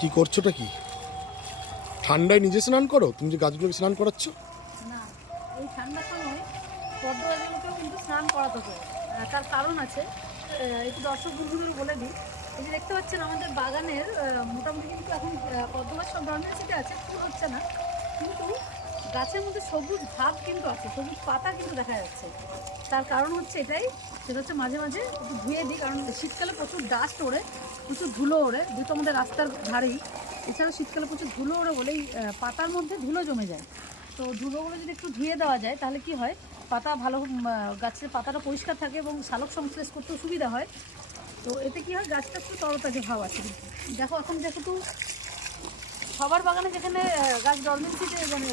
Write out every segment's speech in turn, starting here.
কি করছোটা কি? ঠান্ডায় নিজে স্নান করো? তুমি যে গাছগুলোকে স্নান করাচ্ছ? না, এই ঠান্ডার সময় পদ্মগাছগুলোকেও কিন্তু স্নান করাতে হবে। তার কারণ আছে একটু দর্শক বন্ধুদের বলে দিই। এই যে দেখতে পাচ্ছেন, আমাদের বাগানের মোটামুটি কিন্তু এখন পদ্ম সব ধরনের সেটা আছে, ফুল হচ্ছে না। কিন্তু গাছের মধ্যে সবুজ ভাব কিন্তু আছে, সবুজ পাতা কিন্তু দেখা যাচ্ছে। তার কারণ হচ্ছে এটাই, সেটা হচ্ছে মাঝে মাঝে একটু ধুয়ে দিই, কারণ শীতকালে প্রচুর ডাস্ট ওড়ে, প্রচুর ধুলো ওড়ে, যেহেতু আমাদের রাস্তার ধারেই। এছাড়া শীতকালে প্রচুর ধুলো ওড়ে বলেই পাতার মধ্যে ধুলো জমে যায়। তো ধুলোগুলো যদি একটু ধুয়ে দেওয়া যায়, তাহলে কি হয়? পাতা ভালো গাছের পাতাটা পরিষ্কার থাকে এবং শালক সংশ্লেষ করতেও সুবিধা হয়। তো এতে কি হয়? গাছটা একটু তরতাজা ভাব আছে দেখো, এখন যেহেতু সবার বাগানে যেখানে গাছ ডরমেন্সিতে মানে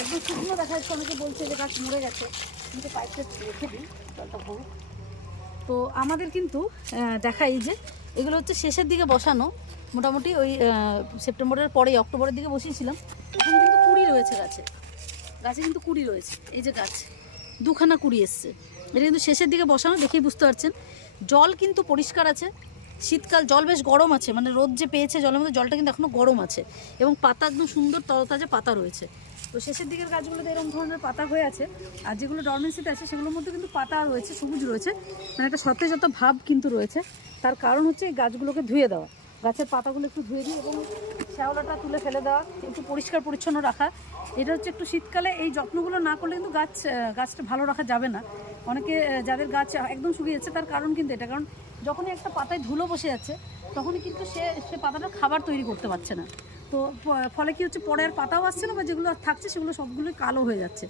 একদম শুকনো দেখা যাচ্ছে অনেকে বলছে যে গাছ মরে গেছে। কিন্তু পাইপটা রেখে দিই জলটা ভরুক। তো আমাদের কিন্তু আহ, দেখাই যে এগুলো হচ্ছে শেষের দিকে বসানো। মোটামুটি ওই সেপ্টেম্বরের পরেই অক্টোবরের দিকে বসিয়েছিলাম। এখন কিন্তু কুড়ি রয়েছে গাছে। গাছে কিন্তু কুড়ি রয়েছে। এই যে গাছ দুখানা কুড়ি এসছে। এটা কিন্তু শেষের দিকে বসানো দেখেই বুঝতে পারছেন। জল কিন্তু পরিষ্কার আছে। শীতকাল জল বেশ গরম আছে মানে রোদ যে পেয়েছে জলের মধ্যে, জলটা কিন্তু এখনও গরম আছে। এবং পাতা একদম সুন্দর তরতাজা পাতা রয়েছে। তো শেষের দিকের গাছগুলোতে এরকম ধরনের পাতা হয়ে আছে। আর যেগুলো ডরমেন্সিতে আছে, সেগুলোর মধ্যে কিন্তু পাতা রয়েছে, সবুজ রয়েছে। মানে একটা সতেজতা ভাব কিন্তু রয়েছে। তার কারণ হচ্ছে এই গাছগুলোকে ধুয়ে দেওয়া। গাছের পাতাগুলো একটু ধুয়ে দিই এবং শ্যাওলাটা তুলে ফেলে দেওয়া, একটু পরিষ্কার পরিচ্ছন্ন রাখা। এটা হচ্ছে একটু শীতকালে এই যত্নগুলো না করলে কিন্তু গাছ গাছটা ভালো রাখা যাবে না। অনেকে যাদের গাছ একদম শুকিয়ে যাচ্ছে, তার কারণ কিন্তু এটা। কারণ যখনই একটা পাতায় ধুলো বসে যাচ্ছে, তখনই কিন্তু সে সে পাতাটা খাবার তৈরি করতে পারছে না। তো ফলে কি হচ্ছে, পরে আর পাতাও আসছে না বা যেগুলো থাকছে সেগুলো সবগুলোই কালো হয়ে যাচ্ছে।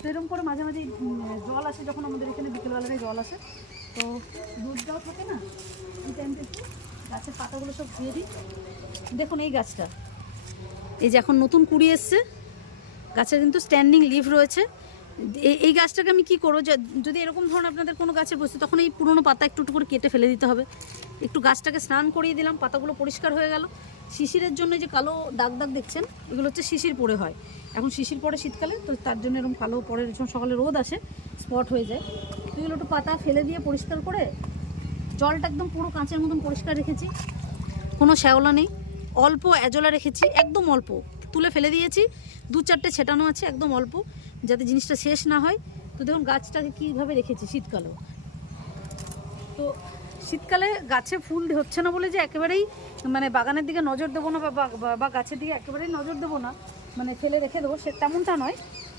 তো এরকম করে মাঝে মাঝে জল আসে যখন আমাদের এখানে বিকেলবেলায় জল আসে। তো দুধটাও থাকে না, এই টাইমটা একটু গাছের পাতাগুলো সব ধুয়ে দিই। দেখুন এই গাছটা। এই যে এখন নতুন কুড়ি এসছে গাছের কিন্তু স্ট্যান্ডিং লিভ রয়েছে। এই- গাছটাকে আমি কি করব? যদি এরকম ধরনের আপনাদের কোনো গাছের বসে তখন এই পুরনো পাতা একটু একটু করে কেটে ফেলে দিতে হবে। একটু গাছটাকে স্নান করিয়ে দিলাম, পাতাগুলো পরিষ্কার হয়ে গেল। শিশিরের জন্য যে কালো দাগ দাগ দেখছেন, এগুলো হচ্ছে শিশির পড়ে হয়। এখন শিশির পরে শীতকালে, তো তার জন্য এরকম কালো পরে যখন সকালে রোদ আসে, স্পট হয়ে যায়। তো এগুলো একটু পাতা ফেলে দিয়ে পরিষ্কার করে জলটা একদম পুরো কাঁচের মতন পরিষ্কার রেখেছি। কোনো শ্যাওলা নেই। অল্প অ্যাজোলা রেখেছি, একদম অল্প। তুলে ফেলে দিয়েছি। দু চারটে ছেটানো আছে, একদম অল্প। যাতে জিনিসটা শেষ না হয়। তো দেখুন, গাছটাকে কীভাবে রেখেছি শীতকালেও তো শীতকালে গাছে ফুল হচ্ছে না বলে যে একেবারেই মানে বাগানের দিকে নজর দেবো না বা গাছের দিকে একেবারেই নজর দেবো না মানে ফেলে রেখে দেবো, সে তেমনটা নয়।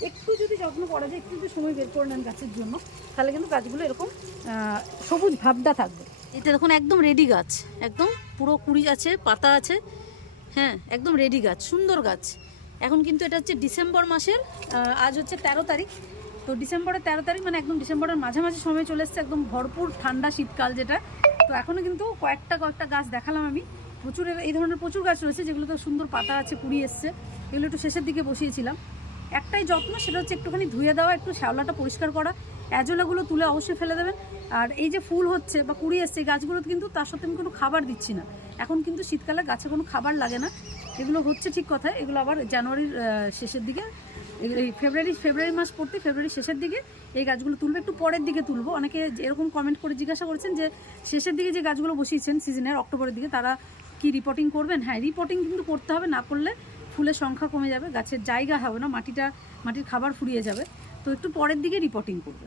একটু যদি যত্ন করা যায়, একটু সময় বের করে নেন গাছের জন্য, তাহলে কিন্তু গাছগুলো এরকম সবুজ ভাবটা থাকবে। এটা দেখুন, একদম রেডি গাছ। একদম পুরো কুড়ি আছে, পাতা আছে হ্যাঁ একদম রেডি গাছ, সুন্দর গাছ। এখন কিন্তু এটা হচ্ছে ডিসেম্বর মাসের আজ হচ্ছে তেরো তারিখ। তো ডিসেম্বরের তেরো তারিখ মানে একদম ডিসেম্বরের মাঝামাঝি সময় চলে এসছে, একদম ভরপুর ঠান্ডা শীতকাল যেটা। তো এখনও কিন্তু কয়েকটা কয়েকটা গাছ দেখালাম আমি। প্রচুর এই ধরনের প্রচুর গাছ রয়েছে যেগুলোতে সুন্দর পাতা আছে, কুড়ি এসছে। এগুলো একটু শেষের দিকে বসিয়েছিলাম। একটাই যত্ন, সেটা হচ্ছে একটুখানি ধুয়ে দেওয়া, একটু শ্যাওলাটা পরিষ্কার করা। অ্যাজোলাগুলো তুলে অবশ্যই ফেলে দেবেন। আর এই যে ফুল হচ্ছে বা কুড়ি এসছে, এই গাছগুলোতে কিন্তু তার সাথে আমি কোনো খাবার দিচ্ছি না। এখন কিন্তু শীতকালে গাছে কোনো খাবার লাগে না। এগুলো হচ্ছে ঠিক কথা, এগুলো আবার জানুয়ারির শেষের দিকে, এই ফেব্রুয়ারি ফেব্রুয়ারি মাস পড়তে ফেব্রুয়ারি শেষের দিকে এই গাছগুলো তুলবে, একটু পরের দিকে তুলবো। অনেকে এরকম কমেন্ট করে জিজ্ঞাসা করেছেন যে, শেষের দিকে যে গাছগুলো বসিয়েছেন সিজনের অক্টোবরের দিকে, তারা কি রিপোর্টিং করবেন? হ্যাঁ রিপোর্টিং কিন্তু করতে হবে, না করলে ফুলের সংখ্যা কমে যাবে, গাছের জায়গা হবে না, মাটিটা, মাটির খাবার ফুরিয়ে যাবে। তো একটু পরের দিকে রিপোর্টিং করবেন।